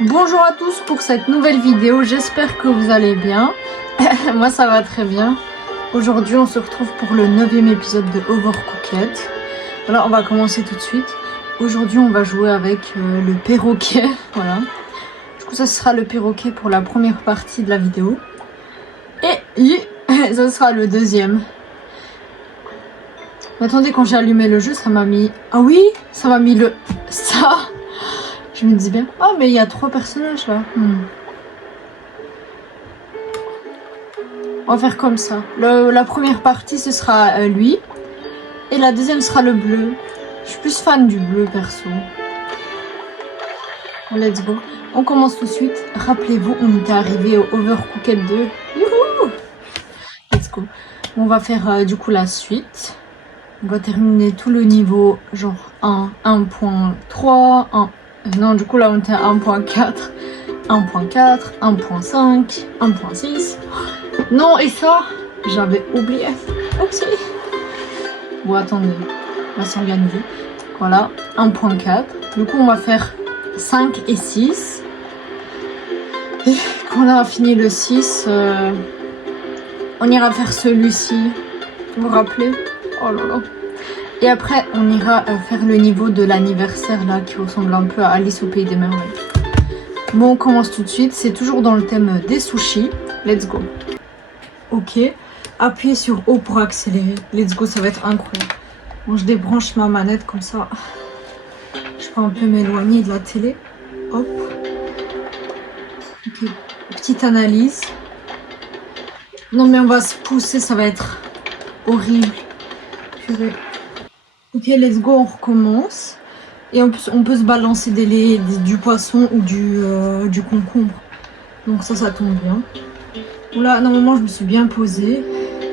Bonjour à tous pour cette nouvelle vidéo, j'espère que vous allez bien. Moi ça va très bien. Aujourd'hui on se retrouve pour le 9e épisode de Overcooked. Voilà, on va commencer tout de suite. Aujourd'hui on va jouer avec le perroquet. Voilà. Du coup ça sera le perroquet pour la première partie de la vidéo. Et ça sera le deuxième. Mais attendez, quand j'ai allumé le jeu ça m'a mis... Ah oui, ça m'a mis le... Ça. Je me dis bien, oh mais il y a 3 personnages là. On va faire comme ça. La première partie ce sera lui. Et la deuxième sera le bleu. Je suis plus fan du bleu perso. Let's go. On commence tout de suite. Rappelez-vous, on était arrivé au Overcooked 2. Youhou! Let's go. On va faire du coup la suite. On va terminer tout le niveau genre 1, 1.3, 1... Non, du coup là on était à 1.4, 1.4, 1.5, 1.6. Non, et ça, j'avais oublié. Oupsie. Bon, attendez, on va s'organiser. Voilà, 1.4. Du coup, on va faire 5 et 6. Et quand on aura fini le 6, on ira faire celui-ci. Vous vous rappelez? Oh là là. Et après, on ira faire le niveau de l'anniversaire, là, qui ressemble un peu à Alice au Pays des Merveilles. Bon, on commence tout de suite. C'est toujours dans le thème des sushis. Let's go. Ok. Appuyez sur O pour accélérer. Let's go, ça va être incroyable. Bon, je débranche ma manette comme ça. Je peux un peu m'éloigner de la télé. Hop. Ok. Petite analyse. Non, mais on va se pousser, ça va être horrible. Purée. Ok, let's go, on recommence. Et en plus, on peut se balancer du poisson ou du concombre. Donc ça tombe bien. Oula, normalement, je me suis bien posée.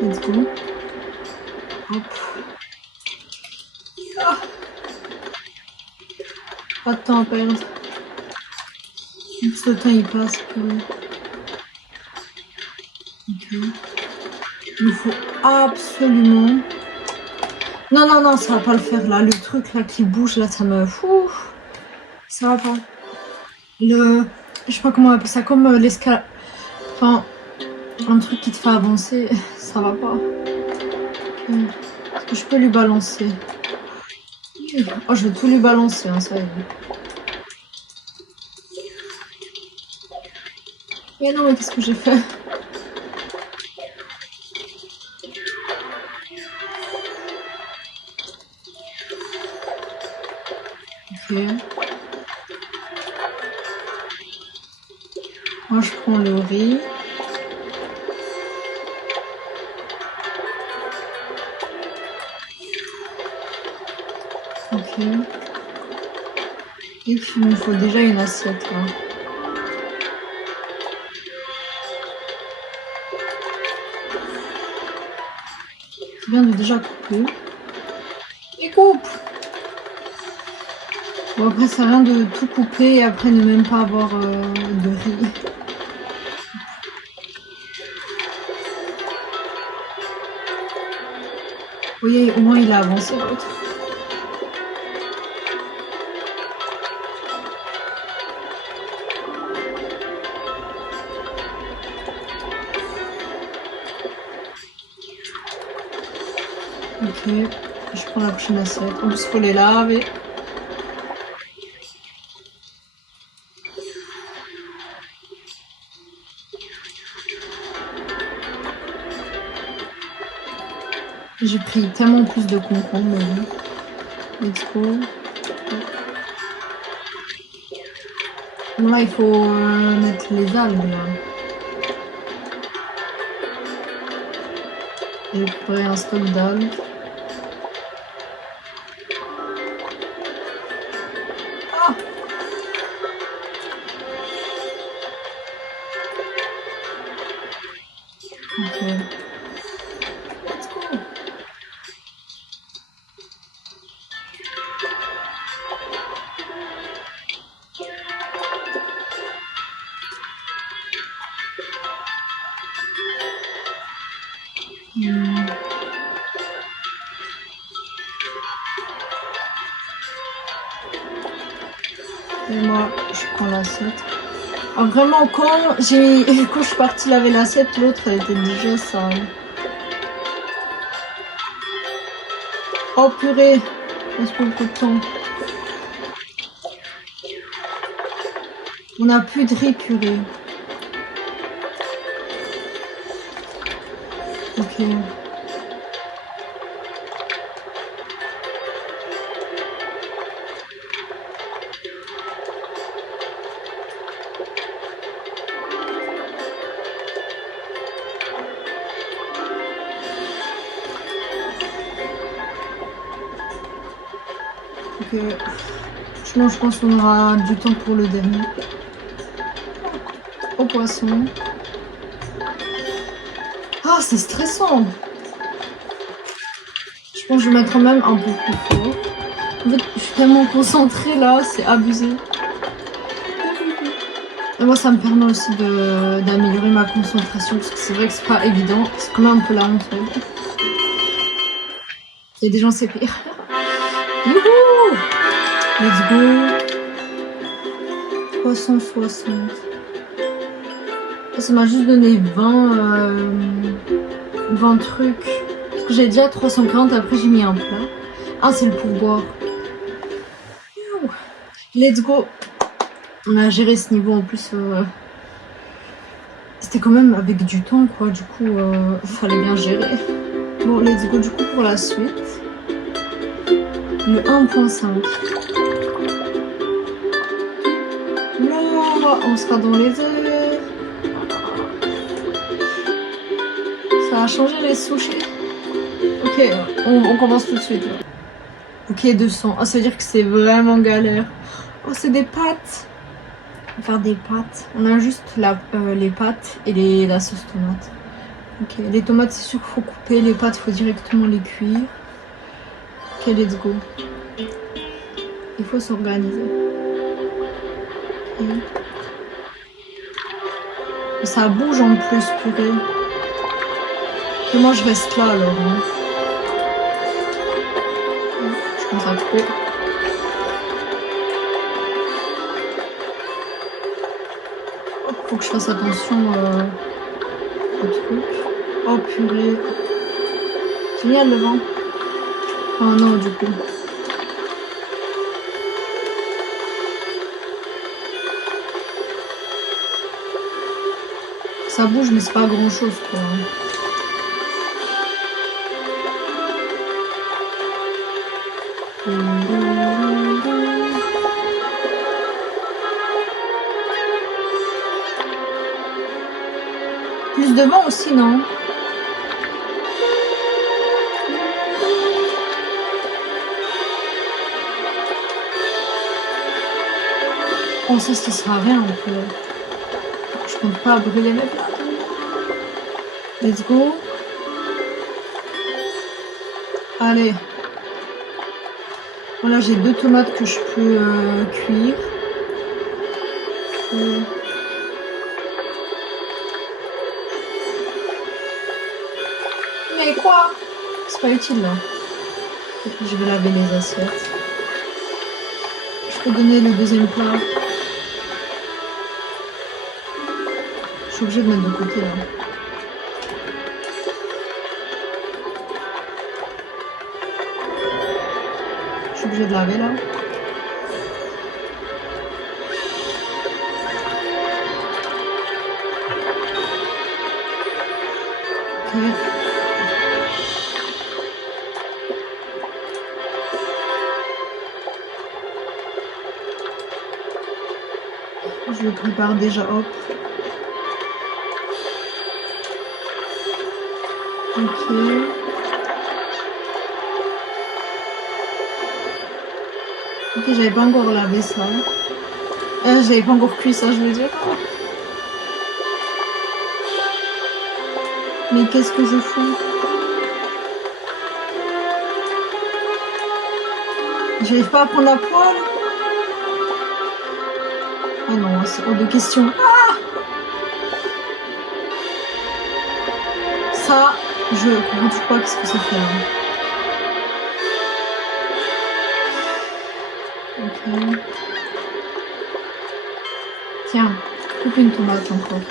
Let's go. Hop. Ah. Pas de temps à perdre. Ce temps, il passe. Ok. Il faut absolument... Non, non, non, ça va pas le faire là. Le truc là qui bouge là, ça me... Ouh, ça va pas. Je sais pas comment on appelle ça, comme l'escalade. Enfin, un truc qui te fait avancer, ça va pas. Okay. Est-ce que je peux lui balancer? Oh, je vais tout lui balancer, hein, ça y est. Mais non, mais qu'est-ce que j'ai fait? Ok. Moi, je prends le riz. Ok. Et puis, il me faut déjà une assiette, là. C'est bien de déjà couper. Et coupe! Bon, après, ça sert à rien de tout couper et après ne même pas avoir de riz. Vous voyez, au moins il a avancé l'autre. Ok, je prends la prochaine assiette. En plus, il faut les laver. J'ai pris tellement plus de concombres. Let's go. Là, il faut mettre les algues. Là. J'ai préparé un stock d'algues. Ah! Ok. Let's go. Et moi, je je prends l'assiette. Ah, vraiment, quand je suis partie laver l'assiette, l'autre elle était déjà sale. Oh purée, laisse pas beaucoup de temps. On n'a plus de riz, purée. Ok. Ok. Je pense qu'on aura du temps pour le dernier. Au poisson. Ah, c'est stressant. Je pense que je vais mettre même un peu plus fort. En fait, je suis tellement concentrée là, c'est abusé. Et moi, ça me permet aussi d'améliorer ma concentration parce que c'est vrai que c'est pas évident. C'est quand même un peu la honte. Il y a des gens, c'est pire. Youhou! Let's go! 360. Ça m'a juste donné 20 trucs. Parce que j'ai déjà 340, après j'ai mis un plat. Ah, c'est le pourboire. Let's go! On a géré ce niveau en plus. C'était quand même avec du temps, quoi. Du coup, fallait bien gérer. Bon, let's go du coup pour la suite. Le 1.5. Là, on sera dans les airs. Ça a changé les sushis. Ok, on commence tout de suite. Là. Ok, 200. Ah, ça veut dire que c'est vraiment galère. Oh, c'est des pâtes. On va faire des pâtes. On a juste les pâtes et la sauce tomate. Ok, les tomates, c'est sûr qu'il faut couper. Les pâtes, il faut directement les cuire. Ok, let's go. Il faut s'organiser. Okay. Ça bouge en plus, purée. Et moi, je reste là, alors. Hein. Je pense à trop. Faut que je fasse attention au truc. Oh, purée. Génial, le vent. Oh non, du coup. Ça bouge, mais c'est pas grand chose, quoi. Plus de vent aussi, non? Oh, ça sert à rien, en fait. Je compte pas brûler mes plats. Let's go. Allez. Voilà, j'ai 2 tomates que je peux cuire. Mais quoi? C'est pas utile là. Je vais laver les assiettes. Je peux donner le deuxième plat. Je suis obligée de mettre de côté là. Je suis obligée de laver là. Ok. Je le prépare déjà, hop. Ok. Ok, j'avais pas encore lavé ça. J'avais pas encore cuit ça, je veux dire. Mais qu'est-ce que je fous? J'arrive pas à prendre la poêle. Ah non, c'est hors de question. Ah! Ça, je comprends toujours pas qu'est-ce que ça fait là. Ok. Tiens, coupe une tomate encore.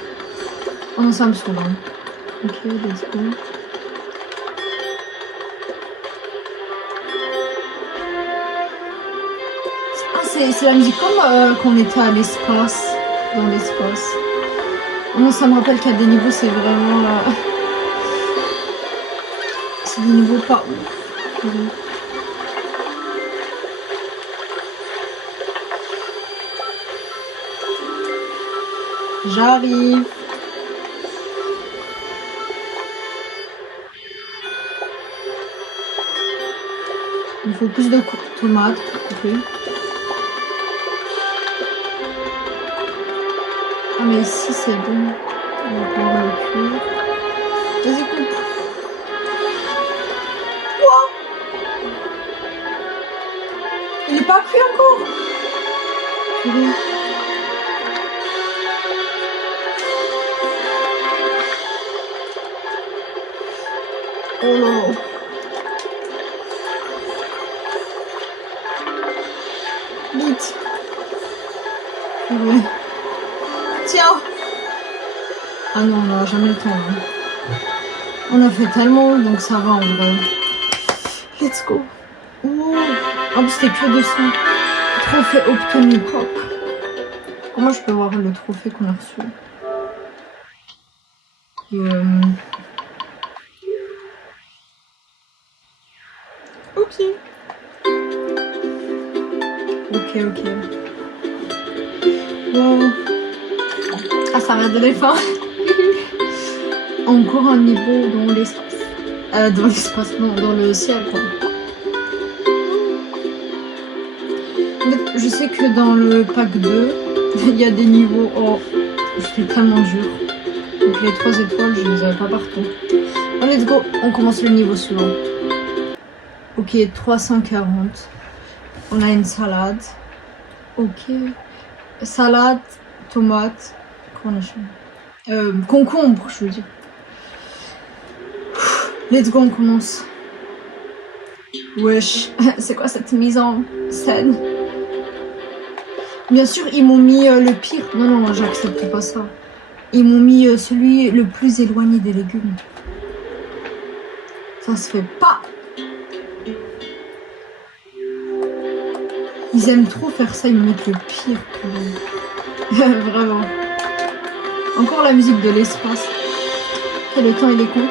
Oh non, ça me saoule. Hein. Ok, let's go. Ah, c'est la musique comme quand on était à l'espace. Dans l'espace. Oh non, ça me rappelle qu'il y a des niveaux, c'est vraiment... c'est des niveaux pas ouf. J'arrive. Il faut plus de tomates pour couper. Ah mais ici c'est bon. On va pouvoir le cuire. Vas-y coupe. Wow. Il est pas cuit encore. Purée. Oh non. Vite. Ouais. Tiens. Ah non, on n'aura jamais le temps. Hein. On a fait tellement, donc ça va en vrai. Let's go. Oh. En plus, c'était que 200. Trophée obtenu pop. Comment je peux voir le trophée qu'on a reçu? Ok. Ok. Wow. Ah, ça m'a donné faim. Encore un niveau dans l'espace. Dans l'espace, non, dans le ciel, quoi. Je sais que dans le pack 2, il y a des niveaux. Oh, c'était tellement dur. Donc les 3 étoiles, je les avais pas partout. Oh, let's go, on commence le niveau suivant. Ok, 340. On a une salade. Ok. Salade, tomate, cornichon. Concombre, je veux dire. Let's go, on commence. Wesh, c'est quoi cette mise en scène? Bien sûr, ils m'ont mis le pire. Non, j'accepte pas ça. Ils m'ont mis celui le plus éloigné des légumes. Ça se fait pas. Ils aiment trop faire ça, ils me mettent le pire. Vraiment. Encore la musique de l'espace. Quel temps il est con.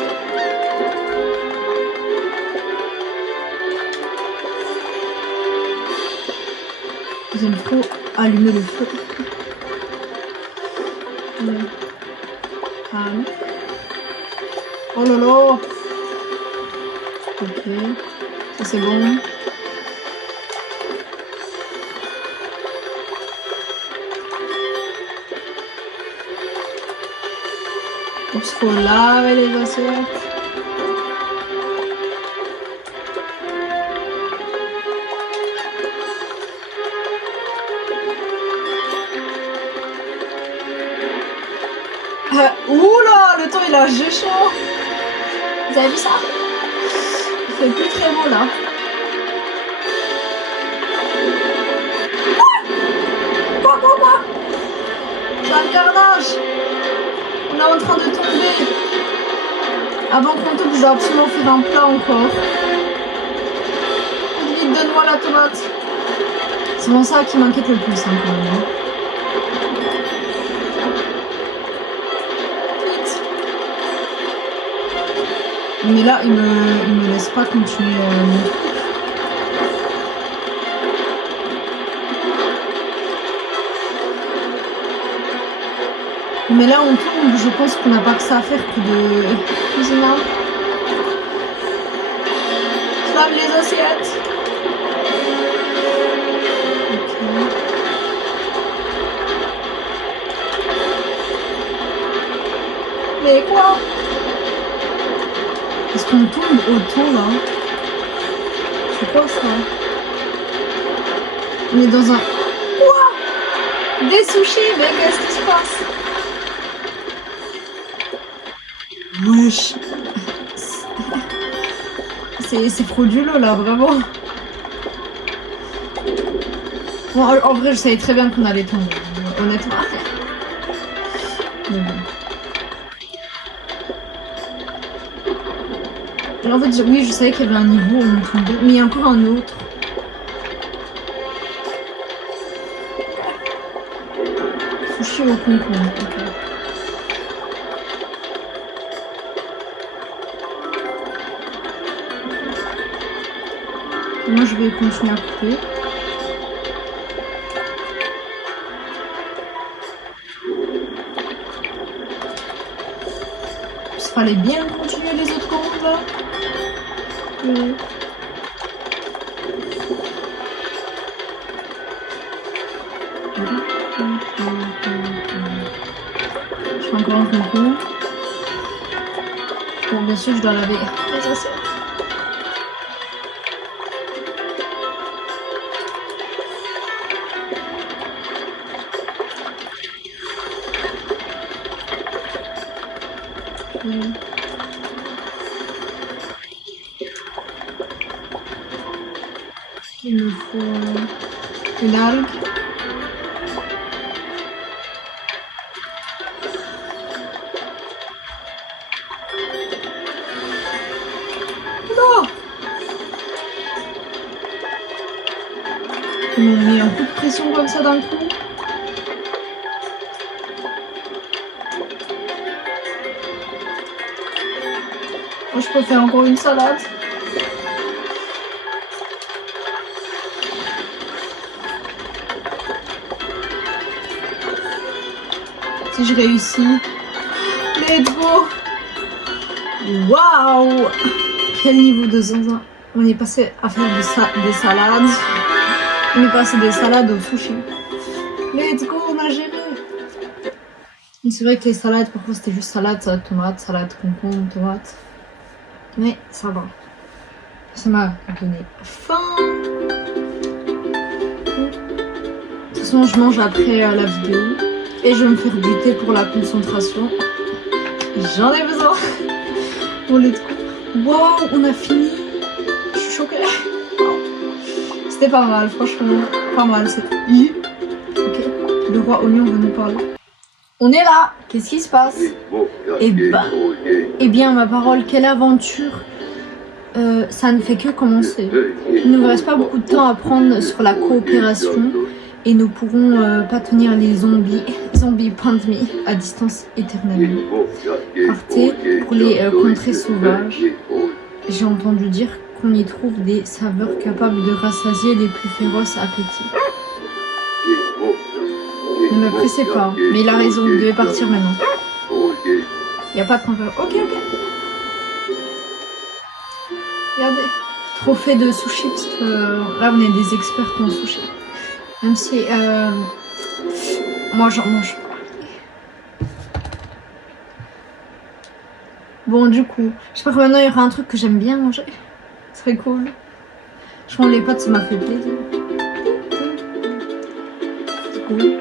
Ils aiment trop allumer le feu. Calme. Oh là là. Ok. Ça c'est bon. Il faut laver les assiettes. Oula, le temps il a gé chaud. Vous avez vu ça? Il fait plus très beau là. Quoi? C'est un carnage. On est en train de tomber. Avant qu'on tombe, je dois absolument faire un plat encore. Vite, donne-moi la tomate. C'est bon ça qui m'inquiète le plus, hein, quand même. Vite. Mais là, il me laisse pas continuer mon truc. Mais là, on tombe, je pense qu'on n'a pas que ça à faire que de cuisiner. Je lave les assiettes. Ok. Mais quoi? Est-ce qu'on tombe autant là? C'est quoi ça? On est dans un... Quoi? Des sushis? Mais qu'est-ce qui se passe? Wesh. C'est frauduleux là, vraiment. Bon, en vrai, je savais très bien qu'on allait tomber. honnêtement. Mais bon. En fait, oui, je savais qu'il y avait un niveau où on tombait, mais il y a encore un autre. Sushi au concombre. Okay. Moi, je vais continuer à couper. Il fallait bien continuer les autres commandes là. Je fais encore un concombre. Bon, bien sûr, je dois laver les assiettes. Il me faut une algue. Non! Ils m'ont mis un coup de pression comme ça d'un coup. Moi, je peux faire encore une salade. Si je réussis. Let's go! Waouh! Quel niveau de zinzin! On est passé à faire des salades. On est passé des salades au sushi. Let's go, on a géré! C'est vrai que les salades, parfois c'était juste salade tomate, salade concombre, tomate. Mais ça va. Ça m'a donné faim. De toute façon, je mange après la vidéo. Et je vais me faire du thé pour la concentration. J'en ai besoin. Bon, let's go. Wow, on a fini. Je suis choquée. C'était pas mal, franchement. Pas mal, c'était. Ok, le roi oignon veut nous parler. On est là. Qu'est-ce qui se passe? Eh bien, ma parole, quelle aventure. Ça ne fait que commencer. Il ne nous reste pas beaucoup de temps à prendre sur la coopération. Et nous pourrons pas tenir les zombies pandémie à distance éternellement. Partez pour les contrées sauvages. J'ai entendu dire qu'on y trouve des saveurs capables de rassasier les plus féroces appétits. Ne me pressez pas, mais il a raison, vous devez partir maintenant. Il n'y a pas de temps. Ok. Regardez, trophée de sushi, parce que là on est des experts en sushi. Même si moi j'en mange pas. Bon, du coup, j'espère que maintenant il y aura un truc que j'aime bien manger. Ce serait cool. Je prends les pâtes, ça m'a fait plaisir. C'est cool.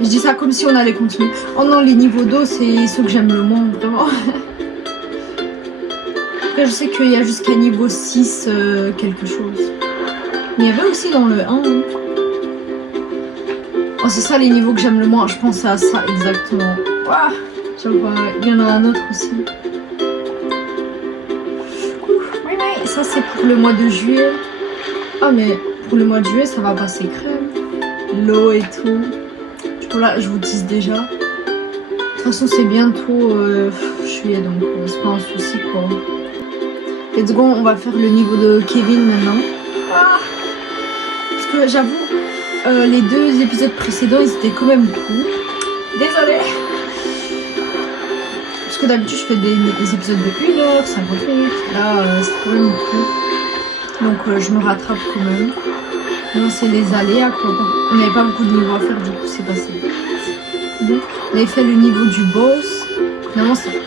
Je dis ça comme si on allait continuer. Oh non, les niveaux d'eau, c'est ceux que j'aime le moins, vraiment. Après, je sais qu'il y a jusqu'à niveau 6 quelque chose. Mais il y avait aussi dans le 1. Hein. Oh, c'est ça les niveaux que j'aime le moins. Je pensais à ça exactement. Ouah, il y en a un autre aussi. Oui, ça c'est pour le mois de juillet. Ah, mais pour le mois de juillet, ça va passer crème. L'eau et tout. Du coup, là, je vous dis déjà. De toute façon, c'est bientôt juillet, donc c'est pas un souci quoi. Let's go, on va faire le niveau de Kevin maintenant. Ah, parce que j'avoue, les 2 épisodes précédents, ils étaient quand même courts. Désolée. Parce que d'habitude, je fais des épisodes de 1h58 minutes. Là, c'est quand même court. Donc, je me rattrape quand même. Là, c'est les aléas, quoi. On n'avait pas beaucoup de niveaux à faire, du coup, c'est passé vite. Donc, on avait fait le niveau du boss. Finalement, c'est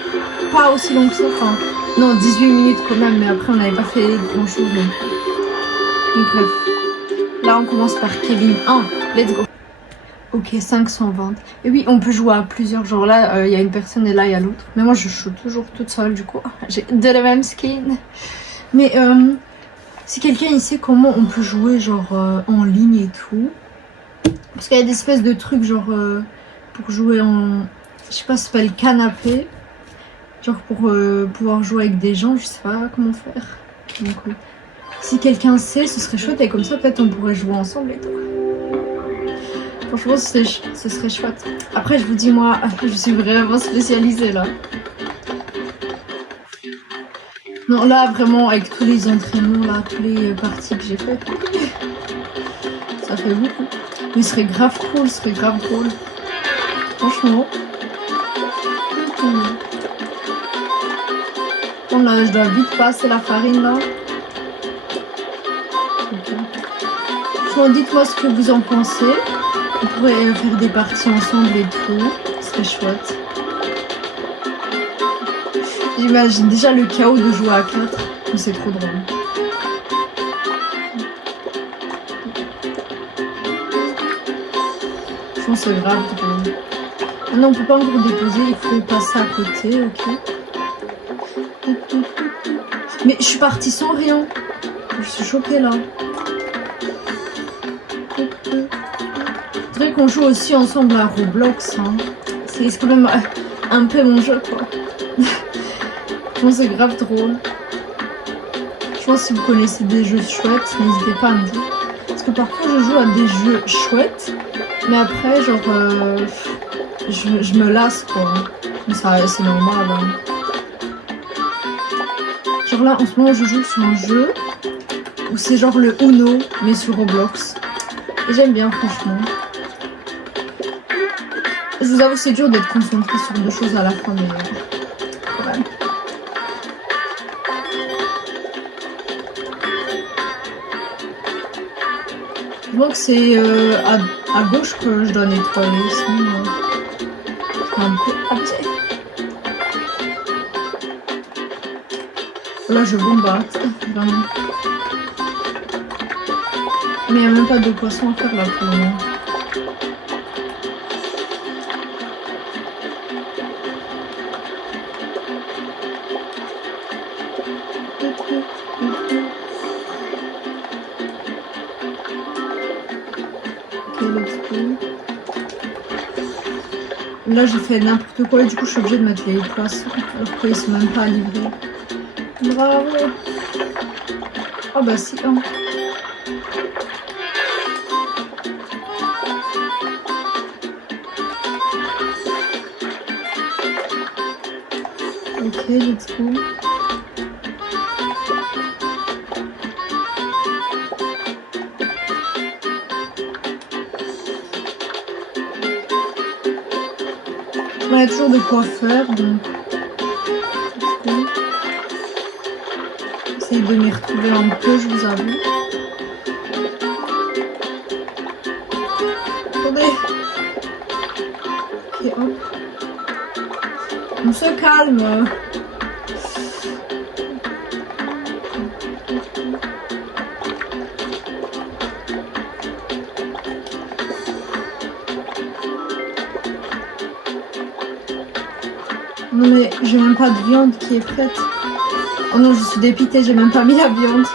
pas aussi long que ça. Enfin, non, 18 minutes quand même, mais après, on n'avait pas fait grand chose. Donc, bref. Là, on commence par Kevin 1. Let's go. Ok, 520. Et oui, on peut jouer à plusieurs. Genre là, il y a une personne et là, il y a l'autre. Mais moi, je joue toujours toute seule, du coup. J'ai de la même skin. Mais si quelqu'un il sait comment on peut jouer, genre en ligne et tout, Parce qu'il y a des espèces de trucs genre pour jouer en... Je sais pas, ça s'appelle canapé. Genre pour pouvoir jouer avec des gens, je sais pas comment faire. Donc si quelqu'un sait, ce serait chouette et comme ça peut-être on pourrait jouer ensemble et tout. Franchement ce serait chouette. Après je vous dis moi, je suis vraiment spécialisée là. Non là vraiment avec tous les entraînements là, tous les parties que j'ai faites. Ça fait beaucoup. Mais ce serait grave cool, ce serait grave drôle. Franchement. Bon là je dois vite passer la farine là. Franchement dites-moi ce que vous en pensez. On pourrait faire des parties ensemble et tout. Ce serait chouette. J'imagine déjà le chaos de jouer à 4. Mais c'est trop drôle. Je pense que c'est grave drôle. Ah non, on peut pas encore déposer, il faut passer à côté, ok. Mais je suis partie sans rien. Je suis choquée là. Faudrait qu'on joue aussi ensemble à Roblox. Hein. C'est quand même un peu mon jeu quoi. Je pense que c'est grave drôle. Je pense que si vous connaissez des jeux chouettes, n'hésitez pas à me dire. Parce que parfois je joue à des jeux chouettes, mais après genre je me lasse quoi. Mais ça c'est normal. Hein. Genre là en ce moment je joue sur un jeu où c'est genre le Uno mais sur Roblox. Et j'aime bien franchement. Je vous avoue c'est dur d'être concentré sur deux choses à la fois mais quand même. Je vois que c'est à gauche que je dois nettoyer, sinon c'est un peu absent. Là je bombarde, vraiment. Mais il n'y a même pas de poisson à faire là pour le moment. Là j'ai fait n'importe quoi et du coup je suis obligée de mettre les poissons alors qu'ils sont même pas livrés. Bravo. Oh bah si. Oh. Ok, let's go. Il y a toujours de quoi faire, donc j'essaie de m'y retrouver un peu, je vous avoue. Attendez. Ok, hop. On se calme. Non mais j'ai même pas de viande qui est prête. Oh non je suis dépitée, j'ai même pas mis la viande.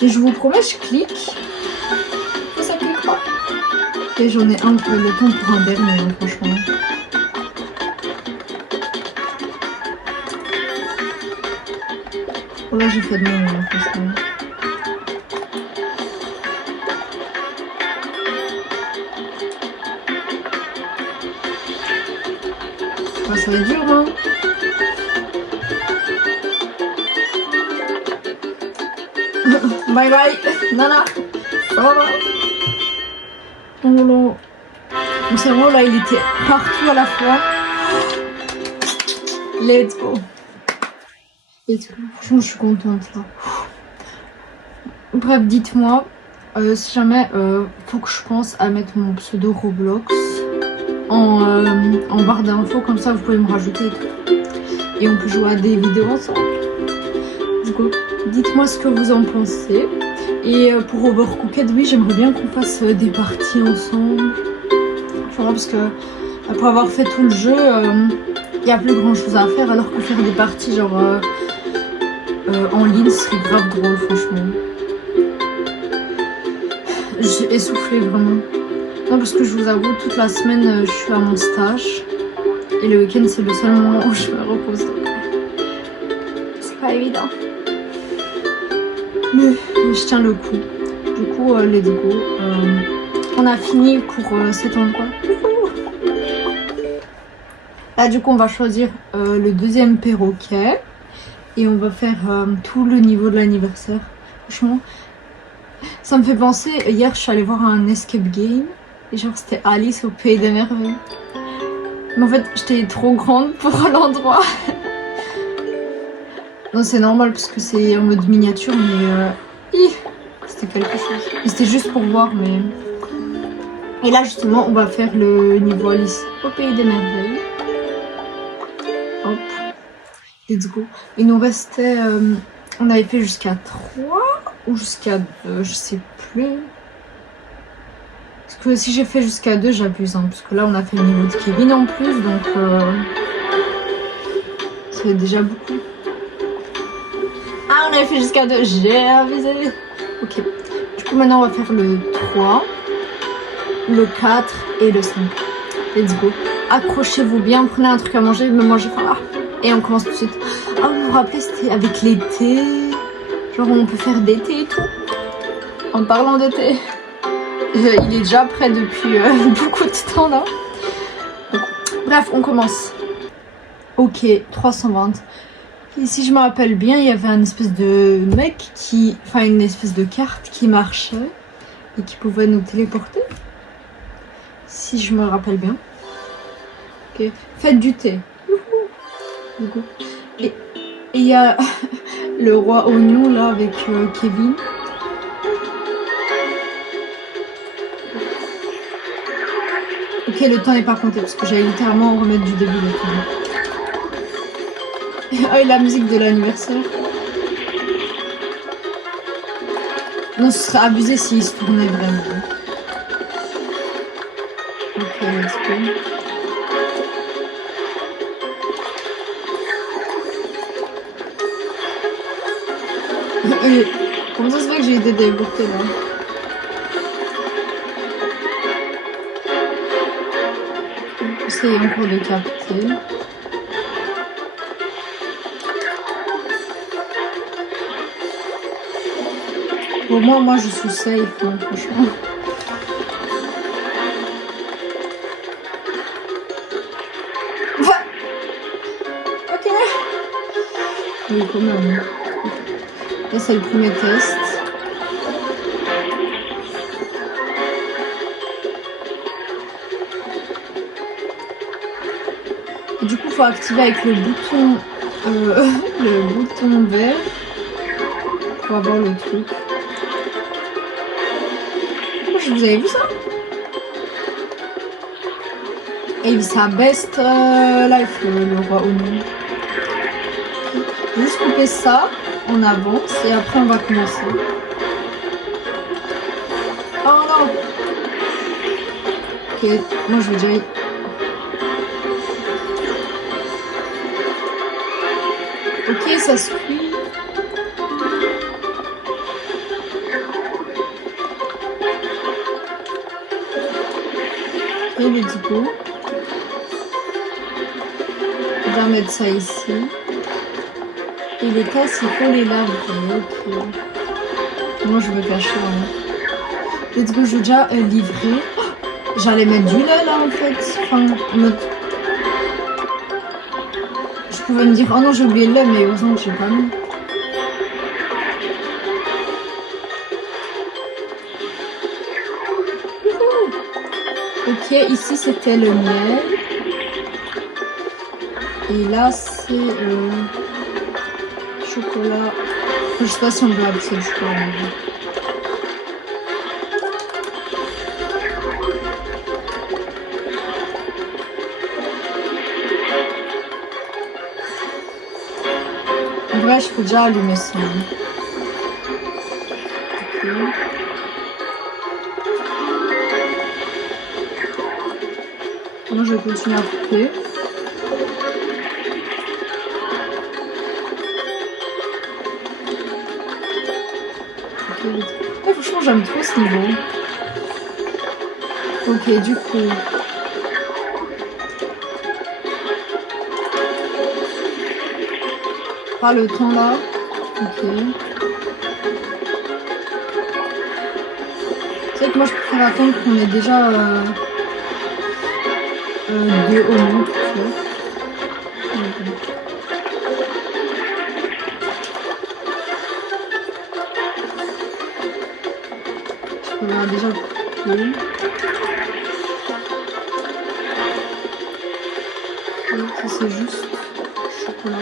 Et je vous promets je clique. Que ça clique pas. Et j'en ai le temps pour un dernier hein, franchement. Oh là j'ai fait de mon hein, franchement. Ça va être dur, hein. Bye bye, Nana. Ça va. Oh là. Mon cerveau là, il était partout à la fois. Let's go. Let's go. Franchement, je suis contente là. Bref, dites-moi si jamais faut que je pense à mettre mon pseudo Roblox en barre d'infos, comme ça vous pouvez me rajouter et tout. Et on peut jouer à des vidéos ensemble. Du coup, dites-moi ce que vous en pensez. Et pour Overcooked, oui, j'aimerais bien qu'on fasse des parties ensemble. Enfin, parce que après avoir fait tout le jeu, il n'y a plus grand chose à faire, alors que faire des parties genre en ligne serait grave drôle, franchement. Je suis essoufflée vraiment. Non, parce que je vous avoue, toute la semaine, je suis à mon stage. Et le week-end, c'est le seul moment où je me repose. C'est pas évident. Mais je tiens le coup. Du coup, let's go. On a fini pour cet endroit. Là, du coup, on va choisir le deuxième perroquet. Et on va faire tout le niveau de l'anniversaire. Franchement, ça me fait penser, hier je suis allée voir un escape game. Et genre c'était Alice au Pays des Merveilles. Mais en fait j'étais trop grande pour l'endroit. Non, c'est normal parce que c'est en mode miniature, mais c'était quelque chose. Mais c'était juste pour voir, mais... Et là justement on va faire le niveau Alice au Pays des Merveilles. Hop. Let's go. Il nous restait... on avait fait jusqu'à 3 ou jusqu'à 2, je sais plus. Parce que si j'ai fait jusqu'à 2, j'abuse. Hein, parce que là, on a fait le niveau de Kevin en plus. Donc, ça fait déjà beaucoup. Ah, on avait fait jusqu'à 2. J'ai abusé. Ok. Du coup, maintenant, on va faire le 3, le 4 et le 5. Let's go. Accrochez-vous bien. Prenez un truc à manger. Me mangez faim. Et on commence tout de suite. Ah, vous vous rappelez, c'était avec les thés. Genre, on peut faire des thés et tout. En parlant de thé. Il est déjà prêt depuis beaucoup de temps là. Donc, bref, on commence. Ok, 320. Et si je me rappelle bien, il y avait un espèce de mec qui... Enfin, une espèce de carte qui marchait et qui pouvait nous téléporter. Si je me rappelle bien. Ok, faites du thé. Et il y a le roi oignon là avec Kevin. Ok, le temps n'est pas compté parce que j'allais littéralement remettre du début de temps. Ah, et la musique de l'anniversaire. Non, ce serait abusé s'il se tournait vraiment. Ok, let's go. Et comment ça se fait que j'ai été dégoûtée là? Essayez encore de capter. Au moins, moi je suis safe, hein, franchement. Ok. Oui, quand même. Là, c'est le premier test. Et du coup, il faut activer avec le bouton vert pour avoir le truc. Vous avez vu ça? Et sa best life, le roi oignon. Juste couper ça, on avance et après on va commencer. Oh non! Ok, moi je vais déjà... Ok, ça se cuit. Et le dico. On va mettre ça ici. Et les tasses, il faut les laver. Ok. Moi, je veux cacher. Hein. Let's go, je vais déjà livrer. Oh, j'allais mettre du lait là en fait. Enfin, je pouvais me dire, oh non, j'ai oublié le lait, mais heureusement que j'ai pas mis. Ok, ici c'était le miel. Et là c'est chocolat. Je sais pas si on peut appeler ça le chocolat. En vrai, je peux déjà allumer ça. Ok. Moi, je vais continuer à couper. Okay. Ouais, franchement, j'aime trop ce niveau. Ok, du coup. Pas le temps là. Ok. C'est vrai que moi je préfère attendre qu'on ait déjà 2 au moins. Tu vois. Okay. Je peux voir déjà couper. Ça c'est juste chocolat.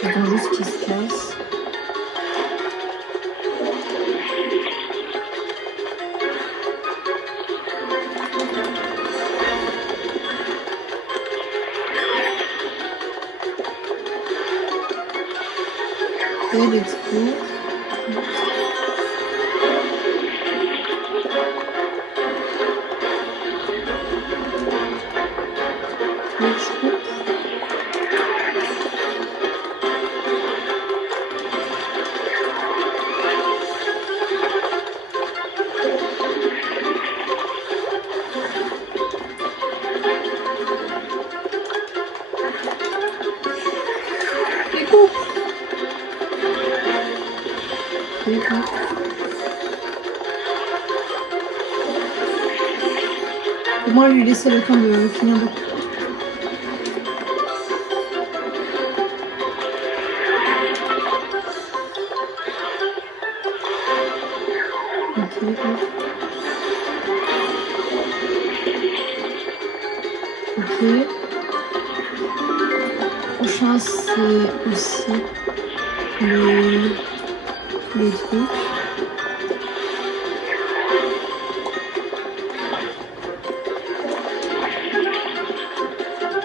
J'attends juste qu'il se casse. Et let's go. Au moins lui laisser le temps de finir de couper. Ok. Prochain c'est aussi les trucs.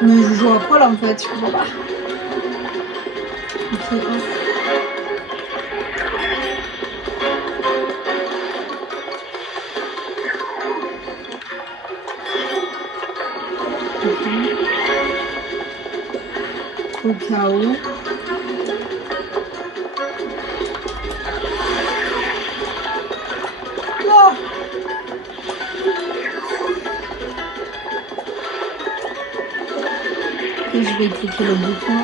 Mais je joue à quoi là en fait, je comprends pas. Ok, hop. Okay. Au cas où. Oh, et je vais cliquer le bouton.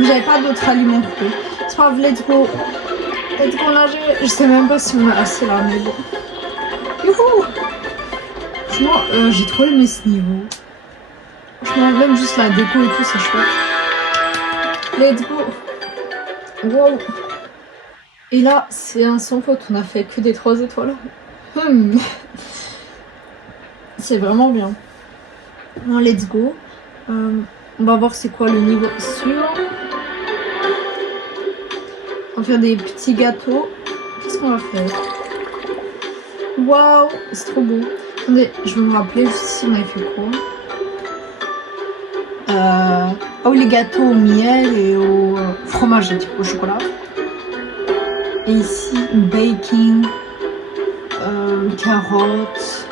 J'avais pas d'autres aliments coupés. C'est pas grave, let's go. Let's go nager. Je sais même pas si on a assez là, mais bon. Youhou! Franchement, j'ai trop aimé ce niveau. Franchement, même juste la déco et tout, c'est chouette. Let's go. Wow. Et là, c'est un sans faute. On a fait que des 3 étoiles. C'est vraiment bien. Bon, let's go. On va voir c'est quoi le niveau suivant. On va faire des petits gâteaux. Qu'est-ce qu'on va faire? Waouh, c'est trop beau. Attendez, je vais me rappeler juste si on avait fait quoi. Oh, les gâteaux au miel et au fromage, j'ai dit, au chocolat. Et ici, baking, carottes.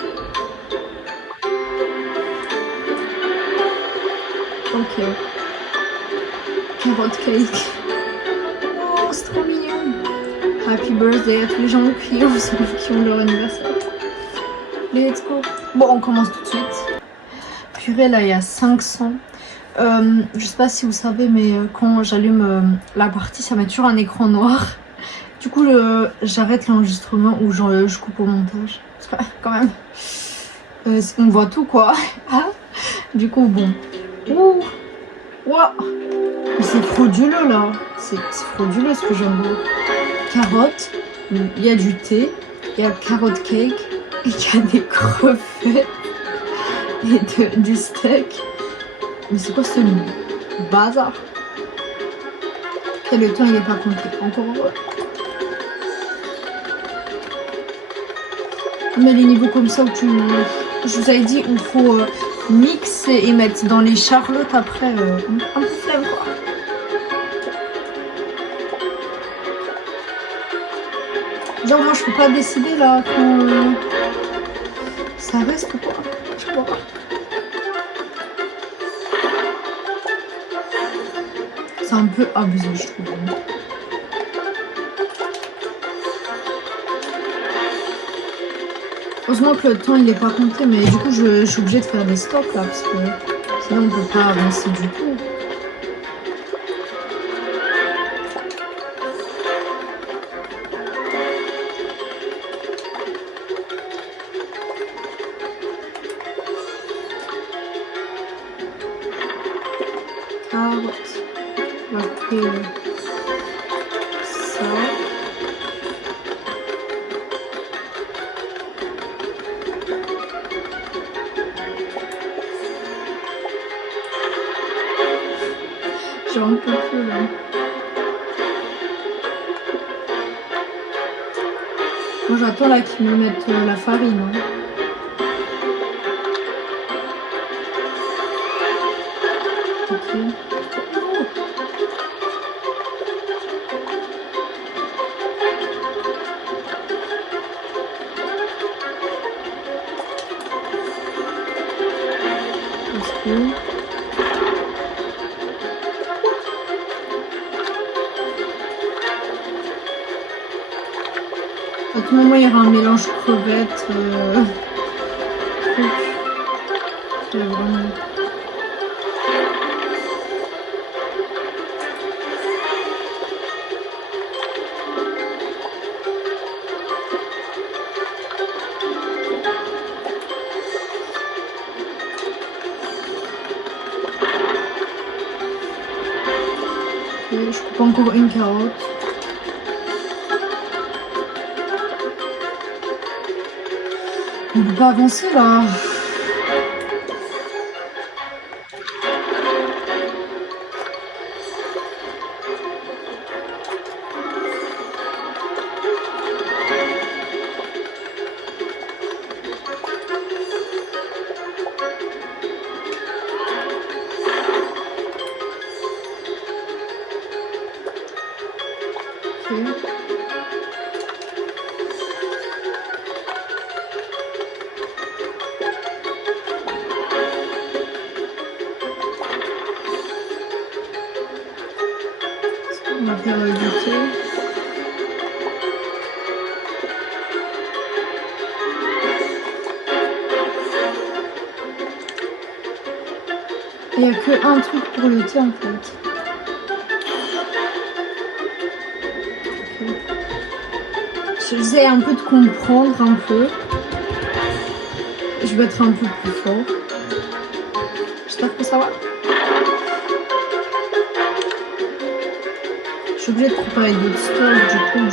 Ok. Carotte cake. Oh, c'est trop mignon. Happy birthday à tous les gens qui ont leur anniversaire. Let's go. Bon, on commence tout de suite. Purée, là, il y a 500. Je sais pas si vous savez, mais quand j'allume la partie, ça met toujours un écran noir. Du coup, j'arrête l'enregistrement ou je coupe au montage. Quand même. On voit tout, quoi. Du coup, bon. Ouh. Wow. C'est frauduleux, là. C'est frauduleux, ce que j'aime voir. Carottes. Il y a du thé. Il y a le carotte cake. Et il y a des crevettes. Et du steak. Mais c'est quoi ce bazar? Le temps il est pas compté. Encore heureux. Mais les niveaux comme ça où je vous avais dit où il faut mixer et mettre dans les charlottes après. Un peu flemme quoi. dire, moi je peux pas décider là quand ça reste ou pas. Je sais pas. C'est un peu abusé, je trouve. Heureusement que le temps il est pas compté, mais du coup je suis obligée de faire des stops là parce que sinon on peut pas avancer du tout. Après ça. J'en peux plus là. Moi j'attends là qu'ils me mettent la farine. Hein. Ok. À tout moment, il y aura un mélange crevette. C'est vraiment... Je coupe encore une carotte. On peut pas avancer là. Okay. On va faire le goûter. Il n'y a que un truc pour le thé en fait. J'essaie un peu de comprendre un peu. Je vais être un peu plus fort. J'espère que ça va. Je suis obligée de préparer d'autres stocks, du coup,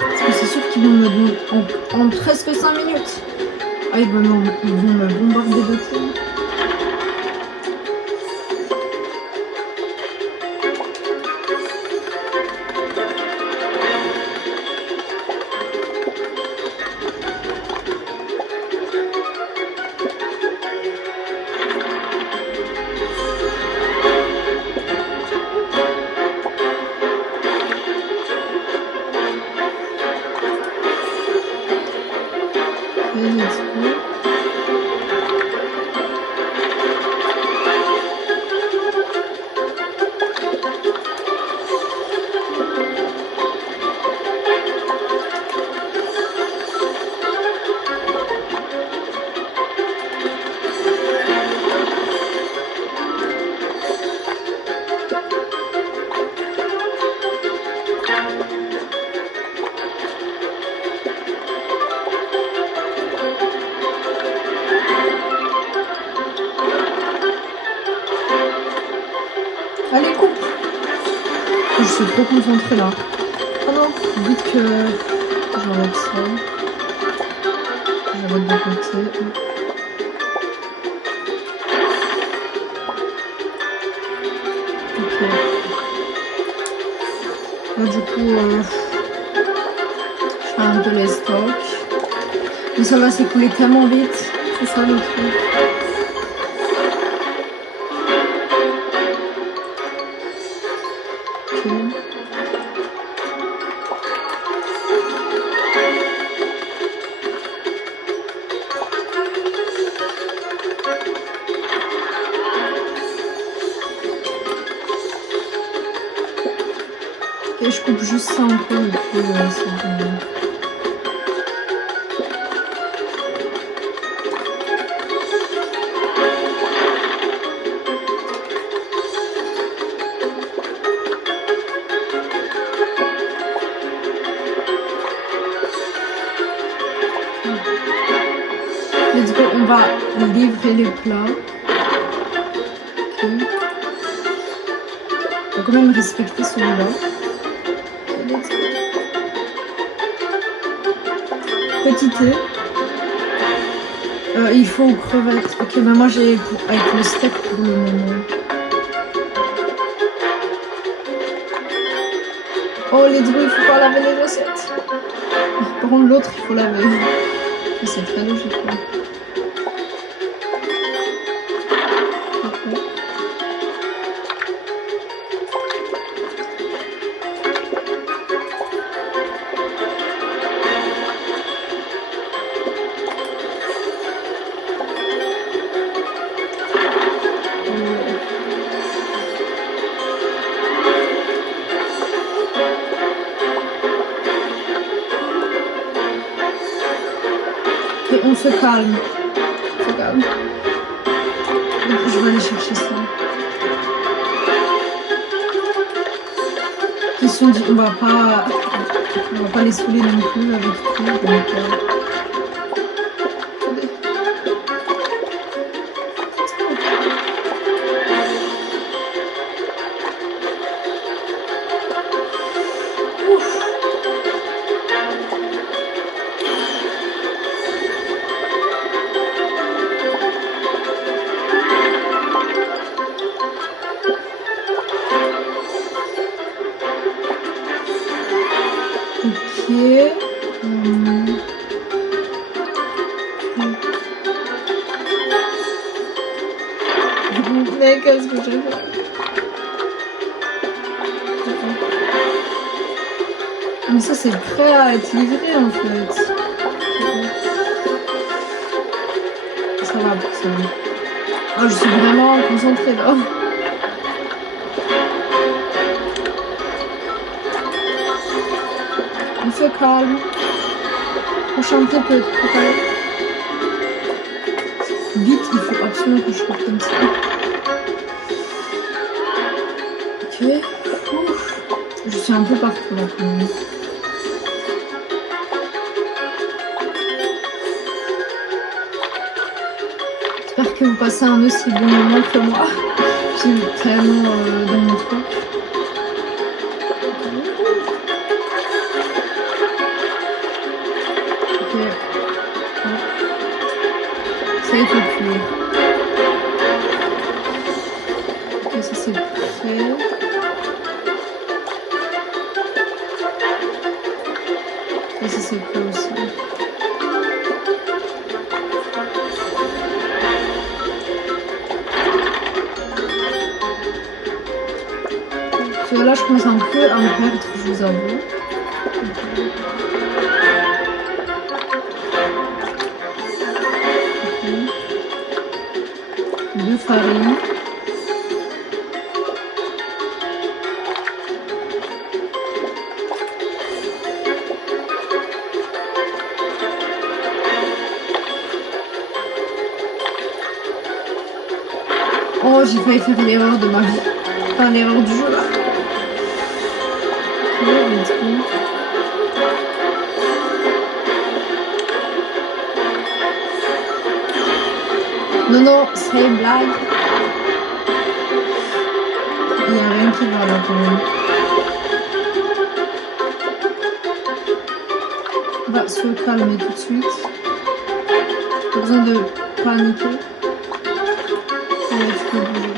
parce que c'est sûr qu'ils vont me demander en presque 5 minutes. Ah, ils vont me bombarder de tout. Allez, coupe. Je suis trop concentrée là. Oh non, vite que j'enlève ça. J'arrête de côté. Ok. Là, du coup, je fais un peu les stocks. Mais ça va s'écouler tellement vite. C'est ça le truc. Et je coupe juste ça un peu et puis c'est bon. Let's go, on va livrer les plats. Okay. On va quand même respecter celui-là. Petit thé. Il faut crevettes. Ok, bah moi j'ai avec le steak pour le moment. Oh, let's go, il faut pas laver les recettes. Par contre, l'autre, il faut laver. C'est très logique. Quoi. Et on se calme. On se calme. Je vais aller chercher ça. Ils se sont dit, on va pas les saouler non plus avec tout. Donc, Mais qu'est-ce que je fais? Mais ça c'est prêt à être livré en fait. Ça va pour ça. Oh, je suis vraiment concentrée là. On se calme. On chante un peu. Vite, il faut absolument que je fasse comme ça. Ok. Ouf. Je suis un peu partout là quand même. J'espère que vous passez un aussi bon moment que moi. J'ai tellement dans mon truc. Ok. Ça il faut cuire. Ok, ça c'est prêt. Et ça c'est prêt aussi. Là, je commence un peu à me perdre, je vous avoue. Okay. De farine. Oh, j'ai failli faire l'erreur de ma vie. Enfin, l'erreur du jeu là. Non, non, c'est une blague. Il n'y a rien qui va là quand même. On va se calmer tout de suite. Pas besoin de paniquer. Ça va être que bouger.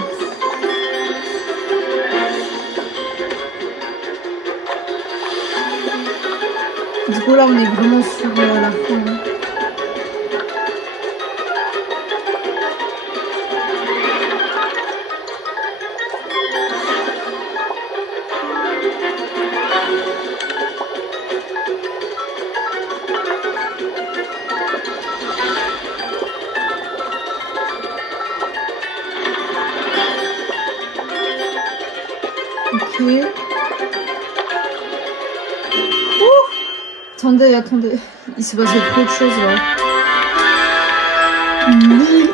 Du coup là on est vraiment sur la fin. Ok. Attendez, attendez. Il s'est passé trop de choses là. Oui.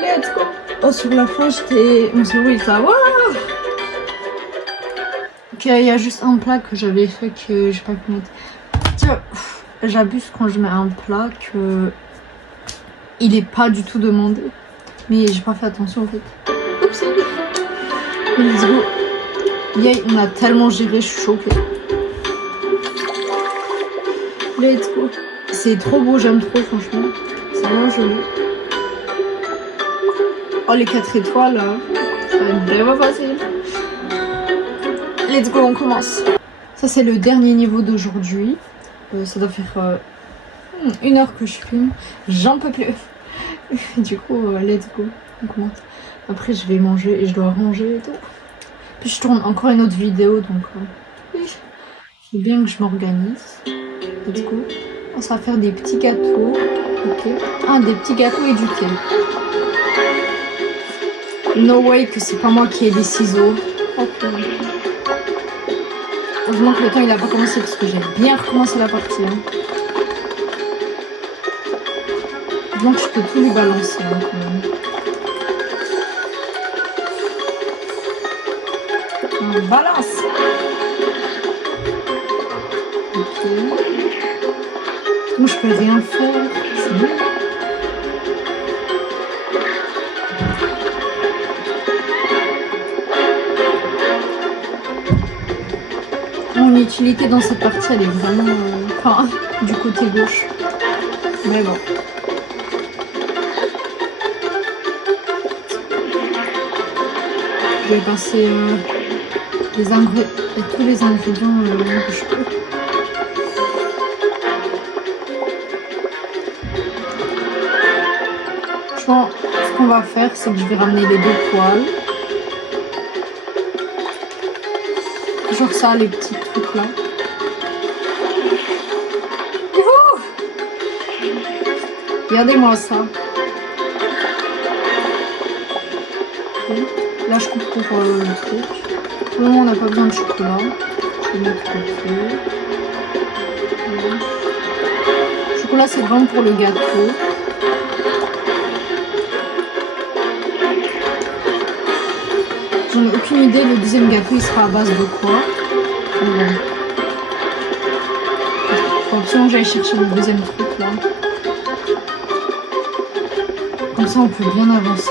Let's go. Oh, sur la fin, j'étais... Mon cerveau, il était là. Waouh. Ok, il y a juste un plat que j'avais fait que j'ai pas pu mettre. Tiens, j'abuse quand je mets un plat que... Il est pas du tout demandé. Mais j'ai pas fait attention en fait. Oupsie. Let's go. Yay, on a tellement géré, je suis choquée. Let's go. C'est trop beau, j'aime trop franchement. C'est vraiment joli. Oh, les 4 étoiles là. Ça va être vraiment facile. Let's go, on commence. Ça c'est le dernier niveau d'aujourd'hui. Ça doit faire 1 heure que je filme. J'en peux plus. Du coup, let's go. On commence. Après je vais manger et je dois ranger et tout. Puis je tourne encore une autre vidéo donc oui. C'est bien que je m'organise. Let's go. On va faire des petits gâteaux. Ok. Ah, des petits gâteaux et du thé. No way que c'est pas moi qui ai les ciseaux. Ok. Heureusement que le temps il a pas commencé parce que j'ai bien recommencé la partie. Hein. Donc je peux tout lui balancer. Hein, quand même. On balance. Ok. Moi je peux rien faire. C'est bon. Mon utilité dans cette partie elle est vraiment enfin du côté gauche. Mais bon. Je vais passer tous les ingrédients que je peux. Je pense ce qu'on va faire c'est que je vais ramener les 2 poêles. Genre ça, les petits trucs là. Youhou! Regardez-moi ça. Okay. Là, je coupe pour le truc. Pour le moment, on n'a pas besoin de chocolat. Je vais mettre côté. Le chocolat, c'est vraiment pour le gâteau. J'en ai aucune idée, le deuxième gâteau il sera à base de quoi. Bon. Faut absolument que j'aille chercher le deuxième truc là. Comme ça on peut bien avancer.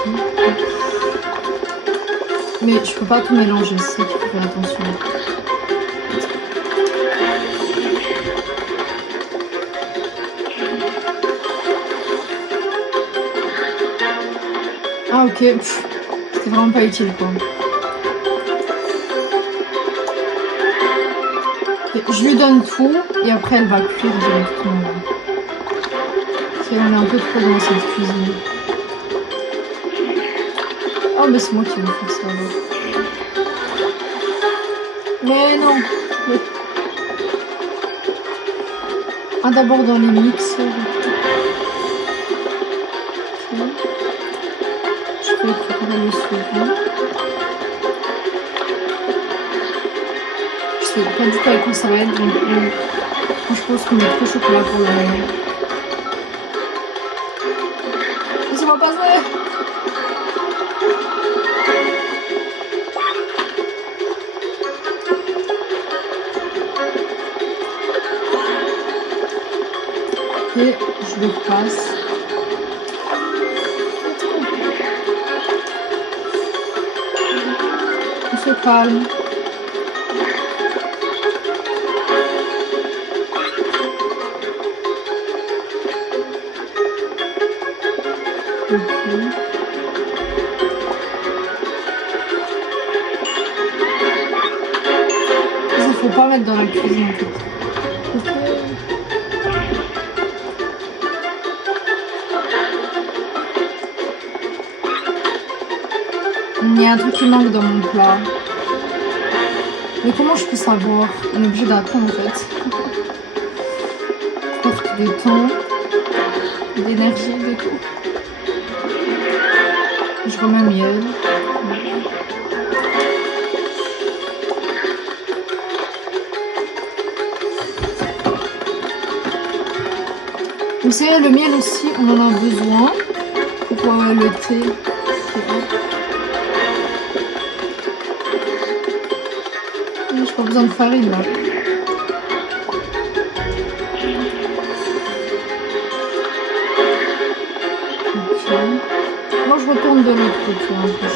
Mais je peux pas tout mélanger, c'est ça qu'il faut faire attention. Ah ok, c'était vraiment pas utile quoi. Je lui donne tout et après elle va cuire directement. On est un peu trop dans cette cuisine. Oh mais c'est moi qui vais faire ça alors. Mais non. Ah d'abord dans les mixeurs. Okay. Je vais préparer le suivant. Je sais pas du tout avec quoi ça va être, donc je pense qu'on met trop de chocolat pour le moment. Ça va passer. Et je le repasse. On se calme. Ça faut pas mettre dans la cuisine en fait. Il y a un truc qui manque dans mon plat. Mais comment je peux savoir? On est obligé d'attendre en fait. Je porte du temps, d'énergie, de tout. Je remets miel. Vous savez, le miel aussi, on en a besoin pour le thé. J'ai pas besoin de farine là. Ok. Moi je retourne de l'autre côté après ça.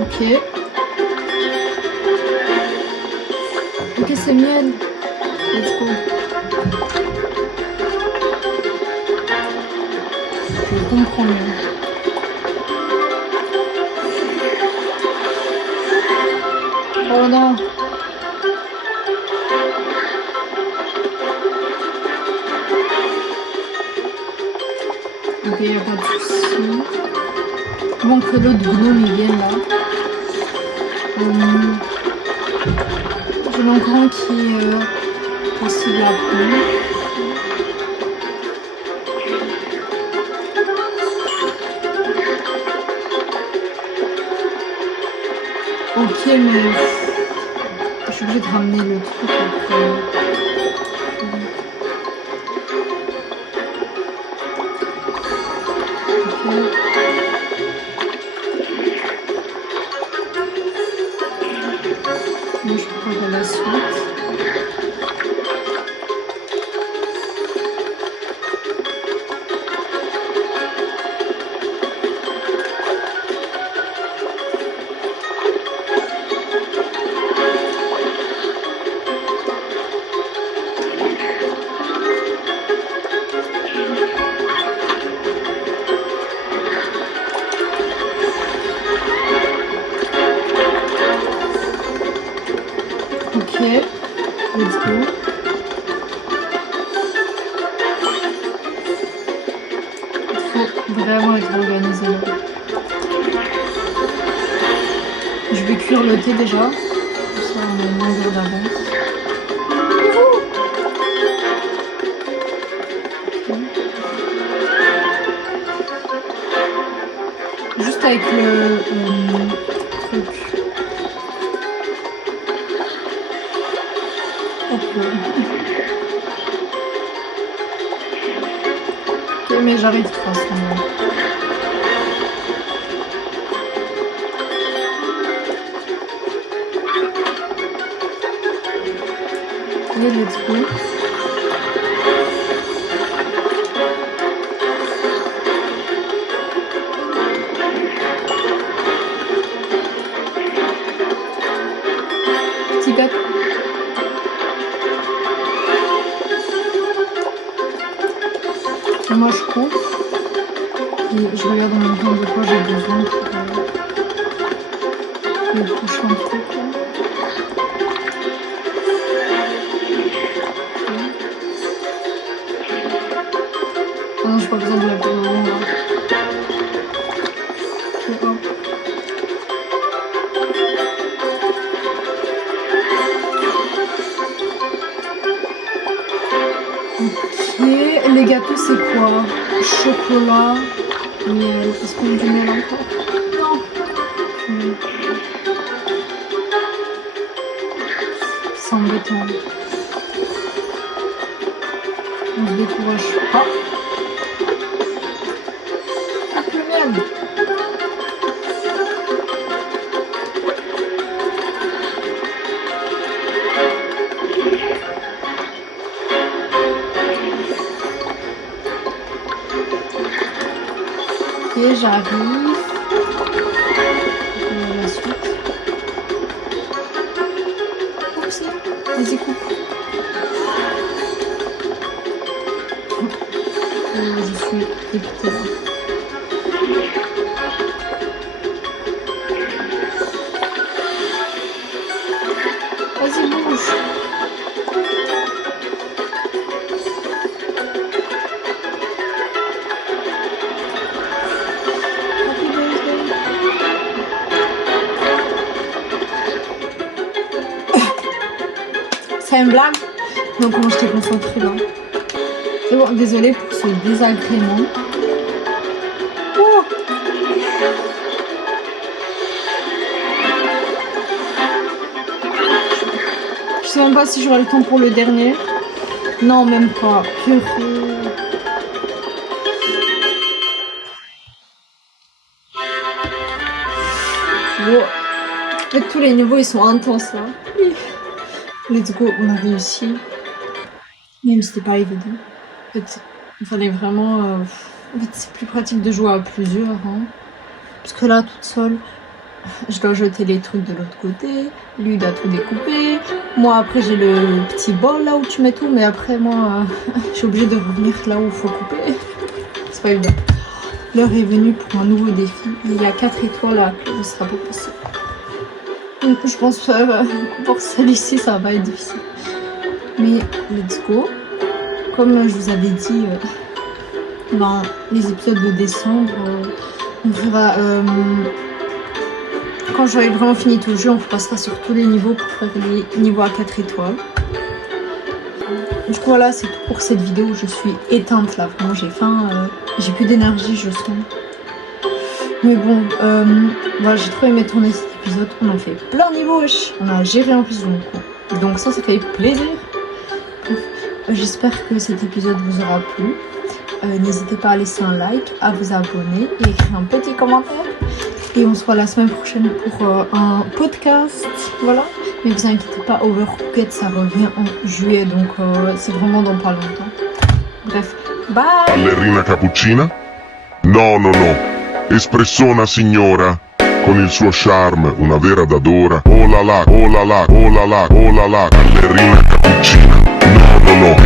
Ok. Ok, c'est miel. Let's go. Je comprends mieux. Oh non. Ok, y a pas de soucis. Bon, que l'autre gnome il vienne là. J'ai l'encran qui est possible à prendre. Ok, mais je suis obligée de ramener le truc après. Ok. Moi, je prends la suite. Ok, let's go. Il faut vraiment être organisé là. Je vais cuire le thé déjà. Comme ça, on a moins d'heure d'avance. Juste avec le truc. Hop là. Ok, mais j'arrive de toute façon. Allez, let's go. Petit pep. Moi je coupe et je regarde en même temps de quoi j'ai besoin pour le prochain truc. Ah non, j'ai pas besoin de la peau là. Ok, hop. Ok, les gâteaux c'est quoi? Chocolat, miel. Est-ce qu'on a du miel encore? Non. C'est embêtant. On se décourage pas. Hop le miel. Ok, j'arrive. La suite. Oupsie, vas-y coupe. Je suis dépitée là. Vas-y, bouge. Ça fait une blague. Donc comment je t'ai concentré là. Et bon, désolée pour ce désagrément. Oh. Je sais même pas si j'aurai le temps pour le dernier. Non, même pas. Purée. Wow. En fait, tous les niveaux ils sont intenses là. Let's go, on a réussi. Même si c'était pas évident. En fait, il fallait vraiment. En fait, c'est plus pratique de jouer à plusieurs. Hein. Parce que là, toute seule, je dois jeter les trucs de l'autre côté. Lui, il doit tout découper. Moi, après, j'ai le petit bol là où tu mets tout. Mais après, moi, je suis obligée de revenir là où il faut couper. C'est pas évident. L'heure est venue pour un nouveau défi. Il y a 4 étoiles à ce sera pas possible. Je pense que pour celui-ci, ça va être difficile. Mais let's go. Comme je vous avais dit dans les épisodes de décembre, on fera. Quand j'aurai vraiment fini tout le jeu, on passera sur tous les niveaux pour faire les niveaux à 4 étoiles. Du coup, voilà, c'est tout pour cette vidéo. Je suis éteinte là, vraiment, j'ai faim. J'ai plus d'énergie, je sens. Mais bon, voilà, j'ai trop aimé tourner cet épisode. On a fait plein de niveaux, on a géré en plus, donc ça fait plaisir. J'espère que cet épisode vous aura plu. N'hésitez pas à laisser un like, à vous abonner et écrire un petit commentaire. Et on se voit la semaine prochaine pour un podcast. Voilà. Mais vous inquiétez pas, Overcooked ça revient en juillet, donc c'est vraiment dans pas longtemps. Bref, bye. Ballerina cappuccina? No, no, no. Espressona signora. Con il suo charme, una vera dadora. Oh la la, oh la la, oh la la, oh la la. Ballerina cappuccina. No, no, no.